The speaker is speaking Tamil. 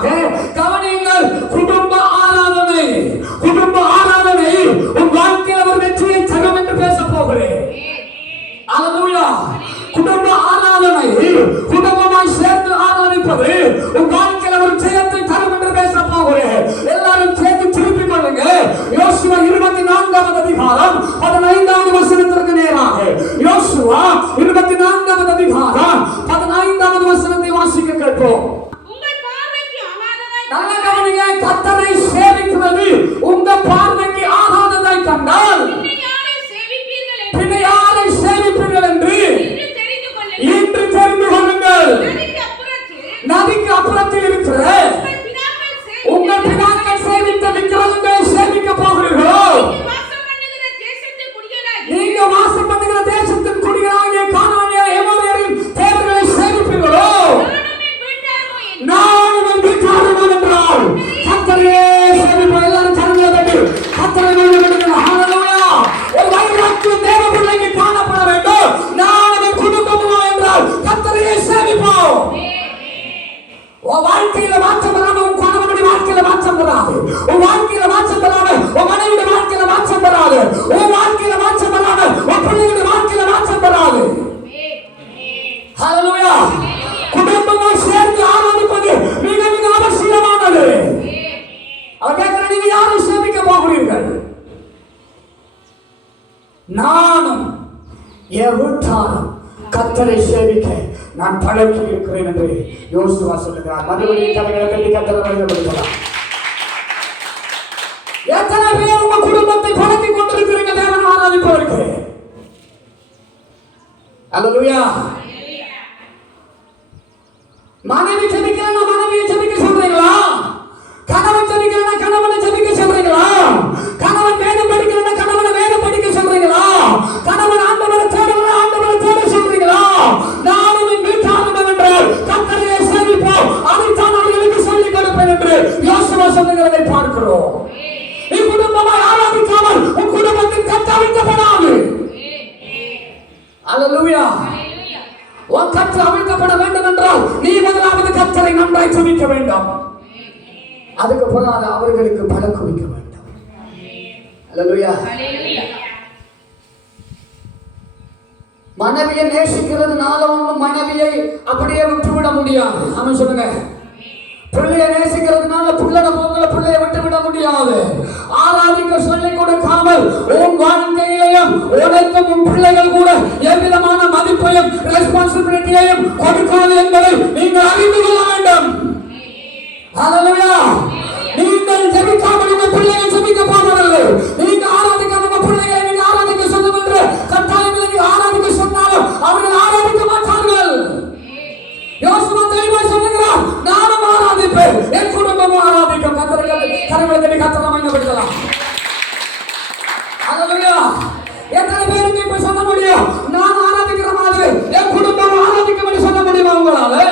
என்பதற்காக கவனியுங்கள். குடும்ப ஆராதனை, குடும்ப ஆராதனை உன் வாழ்க்கையில் ஒரு வெற்றியை தரும் என்று பேச போகிறேன். அல்லேலூயா. குடும்ப ஆராதனை, குடும்பமாய் சேர்ந்து ஆராதிப்பது உன் வாழ்க்கையில் ஒரு ஜெயத்தை தரும் என்று பேச போகிறேன். எல்லாரும் சேர்ந்து திருப்பிக் கொள்ளுங்க. யோசுவா 24வது அதிகாரம் 15வது வசனத்திற்கு நேராக யோசுவா 24வது அதிகாரம் 15வது வசனத்தை வாசிக்க கேட்போம். நல்ல கவனிங்க. கர்த்தரை சேவிக்கிறது உங்க பார்வைக்கு ஆகாததாய் கண்டால் பின்ன யாரை சேவிப்பீர்கள் என்று இன்று தெரிந்து கொள்ளுங்கள். நதிக்கு அப்புறத்தில் இருக்கிற உங்கள் பிதாக்கள் சேவித்த விக்கிரகங்களை சேவிக்க போகிறீர்களோ? நீங்க வாசம் பண்ணுகிற தேசத்தின் குடிகளாகிய கானானிய எமோரியரின் தேவர்களை சேவிப்பீர்களோ? நான் என் வீட்டார்கள் என்றால் கர்த்தரையே சேவிப்போம். எல்லாரும் கரங்களை தட்டி கர்த்தரை வேண்டுகிறேன். ஹல்லேலூயா. ஒரு வைராக்கியம் தேவ பிள்ளைக்கு காணப்பட வேண்டும். நான் என் குடும்பமோ என்றால் கர்த்தரையே சேவிப்போம். உன் வாழ்க்கையில மாற்றம் வராம உன் கணவனுடைய வாழ்க்கையில மாற்றம் வராது. உன் வாழ்க்கையில மாற்றம் வராம உன் மனைவியுடைய வாழ்க்கையில மாற்றம் வராது. உன் வாழ்க்கையில மாற்றம் வராம உன் பிள்ளைகளுடைய வாழ்க்கையில மாற்றம் வராது. ஹல்லேலூயா. குடும்பமாய் சேர்ந்து ஆராதிப்பது மிக மிக அவசியமானது. அவர் கேட்கிற நீங்க யாரை சேவிக்க போகிறீர்கள்? நானும் என் வீட்டாரும் கர்த்தரை சேவிக்க நான் பழக்கி இருக்கிறேன் என்று யோசுவா சொல்லுகிறார். மறுபடியும் தலைகளை கட்டி கர்த்தரை மகிமைப்படுத்தலாம். எத்தனை பேர் உங்க குடும்பத்தை பழக்கி கொண்டிருக்கிறீங்க தேவனை ஆராதிப்பவருக்கு? அல்லேலூயா. மனைவி ஜெபிக்கிறேன்னா மனைவியை ஜெபிக்க சொல்றீங்களா? கணவன் ஜெபிக்கிறேன்னா கணவனை ஜெபிக்க சொல்றீங்களா? கணவன் வேதம் படிக்கிறேன்னா கணவனை வேதம் படிக்க சொல்றீங்களா? கணவன் ஆண்டவரை தேடுறா ஆண்டவரை தேட சொல்றீங்களா? நானும் என் வீட்டாரும் என்றால் கர்த்தரையே சேவிப்போம். அதைத்தான் அவர்களுக்கு சொல்லிக் கொடுப்பேன் என்று யோசுவா சொல்லுகிறதை பார்க்கிறோம். நீ குடும்பமாய் ஆராதிக்காமல் உன் குடும்பத்தின் கட்டவிழ்க்கப்படாது. அல்லேலூயா. உன் கற்று அவிழ்க்கப்பட வேண்டும் என்றால் நீ முதலாவது கர்த்தரை நன்றாய் துதிக்க வேண்டும். அதுக்கு பிறகு அவர்களுக்கு பழக்குவிக்க வேண்டும். அல்லேலூயா. மனைவியை நேசிக்கிறதுனால ஒன்றும் மனைவியை அப்படியே விட்டுவிட முடியாது. அவன் சொல்லுங்க. பிள்ளையை நேசிக்கிறதுனால பிள்ளைட போகல பிள்ளையை விட்டுவிட முடியாது. ஆராதிக்க சொல்லிக் கொடுக்காமல் உன் வாழ்க்கையிலையும் உனக்கும் உன் பிள்ளைகள் கூட எவ்விதமான மதிப்பையும் ரெஸ்பான்சிபிலிட்டியையும் கொடுக்காது என்பதை நீங்கள் அறிந்து கொள்ள வேண்டும். ஹல்லேலூயா. நீங்கள் ஜெபிக்காமல் உங்கள் பிள்ளைகள் ஜெபிக்க போவதில்லை. நீங்க ஆராதிக்காம உங்கள் பிள்ளைகளை நீங்க ஆராதிக்க சொல்லும் என்று கட்டாயம் நீங்க ஆராதிக்க சொன்னாலும் அவர்கள் ஆராதிக்க மாட்டார்கள். யோசுவா தெளிவாக சொல்லுகிறார். நானும் ஆராதிப்பேன், என் குடும்பமும் ஆராதிக்கும். கர்த்தரை கரங்களை தட்டி கர்த்தரை மகிமைப்படுத்தலாம். ஹல்லேலூயா. எத்தனை பேருக்கு இப்ப சொல்ல முடியும்? நான் ஆராதிக்கிற மாதிரி என் குடும்பம் ஆராதிக்கும் என்று சொல்ல முடியுமா உங்களால?